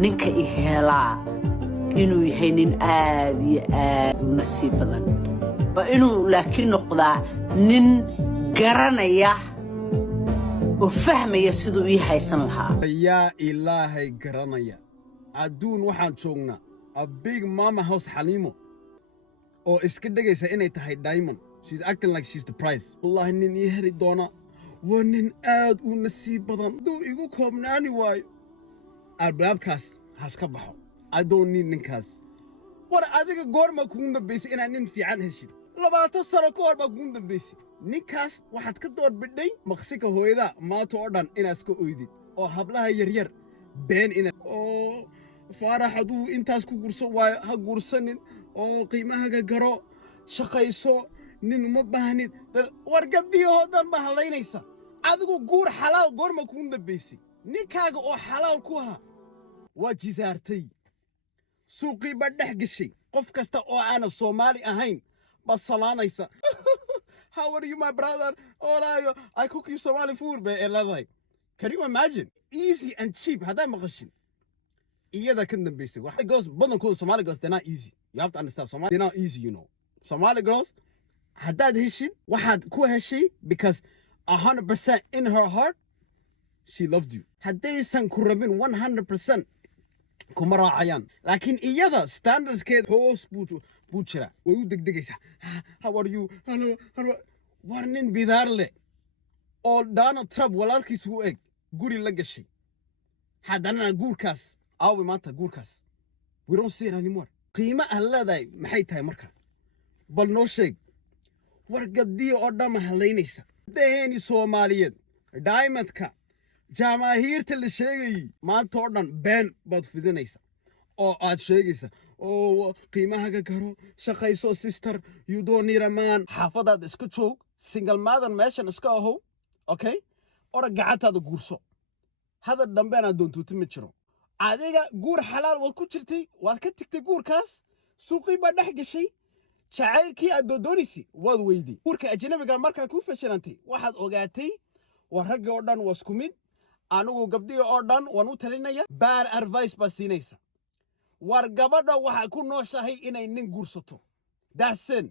ninka i helaa inuu yahay nin aad iyo aad u nasiib badan waa inuu laakiin noqdaa nin garanaya oo fahmaya siduu ii haysan lahaa yaa ilaahay garanaya adduun waxaan joognaa a big mama house Halimo oo iska dhagaysa inay tahay diamond. She's acting like she's the prize. Wallahi nin ii heli doona waa nin aad u nasiib badan duu igu koobnaani waayo albaabkaas haska baxo I don't need ninkaas war adiga goorma kugu dambaysay inaan nin fiican heshid 20 sano ka hor baa kugu dambaysay ninkaas waxaad ka door bidhay maqsika hooyada maanta oo dhan inaad ka ooydid oo hablaha yaryar been ina oo faraxadu intaas ku gurso waa ha gursanin oo qiimaha garo shaqayso nin uma baahnid war gabdhiyo hodan ba halaynaysa adigu guur xalaal goorma kugu dambaysay ninkaaga oo xalaal ku ha waa jisaartay suuqii ba dhex gashay qof kasta oo aan Soomaali ahayn ba salaanaysa how are you my brother olayo I cook you Somali food be eladay can you imagine easy and cheap hada maqashin iyada kan dambaysay waxa goos badan ko Somali girls they're not easy you have to understand Somali they're not easy you know Somali girls hadaad heshid waxaad ku heshay because 100% in her heart she loved you hadaysan ku rabin 100% kuma raacayaan laakiin iyada standards keed hoos buu jira way u degdegaysaa how are you hello warnin bidaarle oo Donald Trump walaalkiis u eg guri la gashay hadana guurkaas aawi maanta guurkaas we don't see it anymore qiimo ahleeday maxay tahay marka bal noo sheeg war gabdhiyo oo dhama halaynaysa deeni Soomaaliyeed diamondka jamaahiirta la sheegay maanta oo dhan been baad fidinaysa oo aad sheegaysa oo qiimaha garo shaqayso sister you don't need a man xaafadaad iska joog single mother meeshan iska aho okay ora gacantaada guurso hada dambeena doontuuti ma jiro adiga guur xalaal wad ku jirtay waad ka tagtay guurkaas suuqii ba dhex gashay jacaylkii aad doonaysi waad weyday guurka ajnabiga markaa ku fashilantay waxaad ogaatay war ragga oo dhan wasku mid anigu gabdhiga oo dhan waan u talinaya bad advice ba siinaysa war gabadha waxa ku nooshahay inay nin guursato that's it